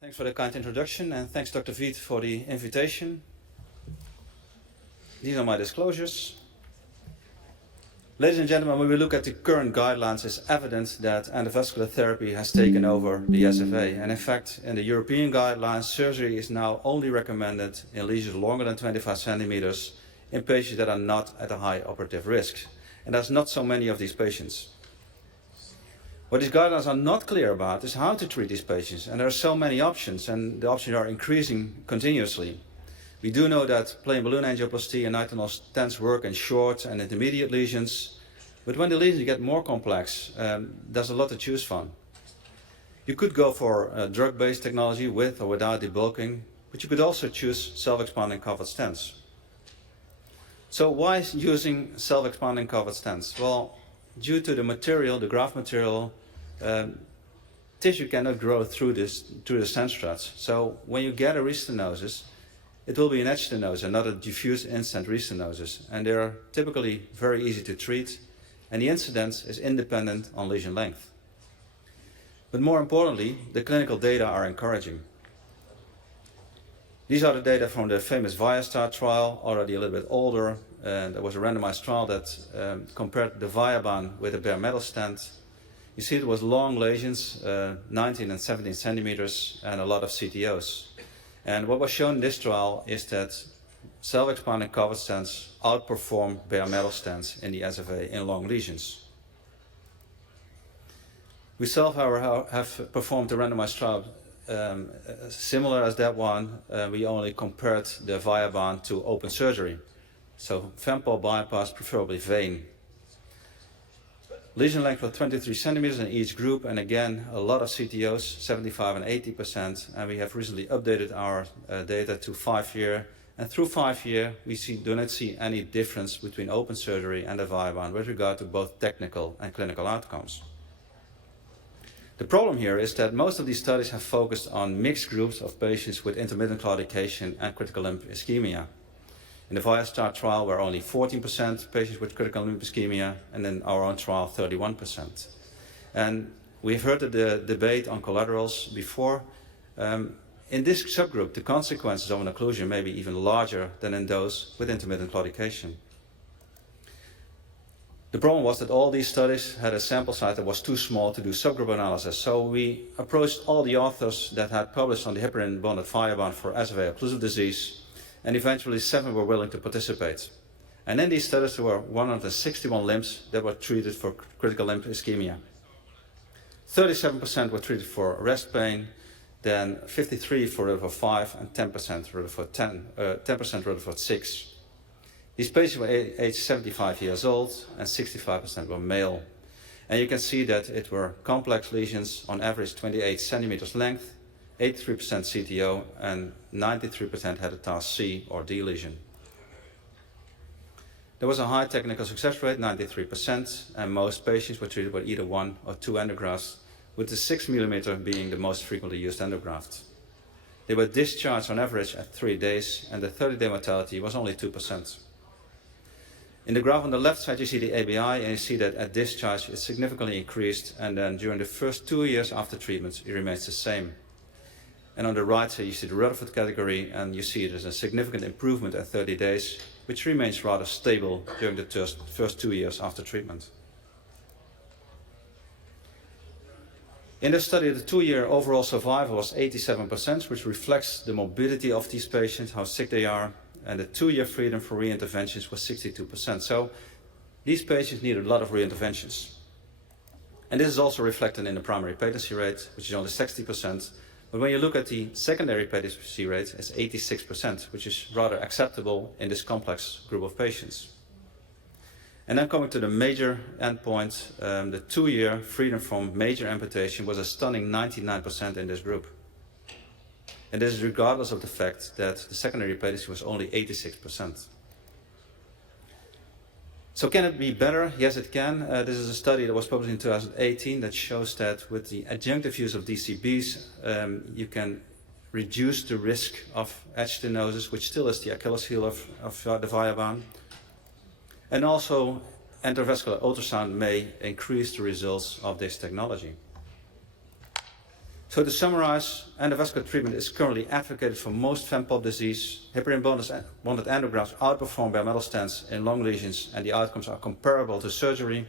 Thanks for the kind introduction, and thanks Dr. Viet for the invitation. These are my disclosures. Ladies and gentlemen, when we look at the current guidelines, it's evident that endovascular therapy has taken over the SFA. And in fact, in the European guidelines, surgery is now only recommended in lesions longer than 25 centimeters in patients that are not at a high operative risk. And there's not so many of these patients. What these guidelines are not clear about is how to treat these patients. And there are so many options, and the options are increasing continuously. We do know that plain balloon angioplasty and nitinol stents work in short and intermediate lesions. But when the lesions get more complex, there's a lot to choose from. You could go for drug-based technology with or without debulking, but you could also choose self-expanding covered stents. So why is using self-expanding covered stents? Well, due to the material, the graft material, tissue cannot grow through the stent struts. So when you get a restenosis, it will be an edge stenosis, not a diffuse instant restenosis. And they are typically very easy to treat, and the incidence is independent on lesion length. But more importantly, the clinical data are encouraging. These are the data from the famous viabahn trial, already a little bit older. There was a randomized trial that compared the viabahn with a bare metal stent. You see it was long lesions, 19 and 17 centimeters, and a lot of CTOs. And what was shown in this trial is that self-expanding covered stents outperform bare metal stents in the SFA in long lesions. We however, have performed a randomized trial similar as that one. We only compared the viabahn to open surgery. So fempo bypass, preferably vein. Lesion length was 23 centimeters in each group, and again, a lot of CTOs, 75 and 80%. And we have recently updated our data to 5 year. And through 5 year, we do not see any difference between open surgery and the viabahn with regard to both technical and clinical outcomes. The problem here is that most of these studies have focused on mixed groups of patients with intermittent claudication and critical limb ischemia. In the viabahn trial, were only 14% patients with critical limb ischemia, and in our own trial, 31%. And we've heard the debate on collaterals before. In this subgroup, the consequences of an occlusion may be even larger than in those with intermittent claudication. The problem was that all these studies had a sample size that was too small to do subgroup analysis. So we approached all the authors that had published on the heparin-bonded viabahn for SFA occlusive disease, and eventually 7 were willing to participate. And in these studies, there were 161 limbs that were treated for critical limb ischemia. 37% were treated for rest pain, then 53% for Rutherford 5, and 10% Rutherford 10% Rutherford 6. These patients were aged 75 years old, and 65% were male. And you can see that it were complex lesions, on average 28 centimeters length, 83% CTO, and 93% had a TAS C or D lesion. There was a high technical success rate, 93%, and most patients were treated with either 1 or 2 endografts, with the 6 millimeter being the most frequently used endograft. They were discharged on average at 3 days, and the 30-day mortality was only 2%. In the graph on the left side, you see the ABI, and you see that at discharge it significantly increased, and then during the first 2 years after treatment, it remains the same. And on the right side, you see the Rutherford category, and you see there's a significant improvement at 30 days, which remains rather stable during the first 2 years after treatment. In this study, the 2-year overall survival was 87%, which reflects the morbidity of these patients, how sick they are, and the 2-year freedom for re-interventions was 62%. So these patients needed a lot of re-interventions. And this is also reflected in the primary patency rate, which is only 60%. But when you look at the secondary patency rate, it's 86%, which is rather acceptable in this complex group of patients. And then coming to the major endpoint, the 2-year freedom from major amputation was a stunning 99% in this group. And this is regardless of the fact that the secondary patency was only 86%. So can it be better? Yes, it can. This is a study that was published in 2018 that shows that with the adjunctive use of DCBs, you can reduce the risk of edge stenosis, which still is the Achilles heel of the viabahn. And also, endovascular ultrasound may increase the results of this technology. So to summarize, endovascular treatment is currently advocated for most fem-pop disease. Heparin-bonded endografts outperform bare metal stents in lung lesions, and the outcomes are comparable to surgery.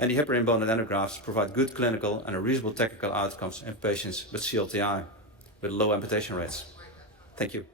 And the heparin-bonded endografts provide good clinical and reasonable technical outcomes in patients with CLTI with low amputation rates. Thank you.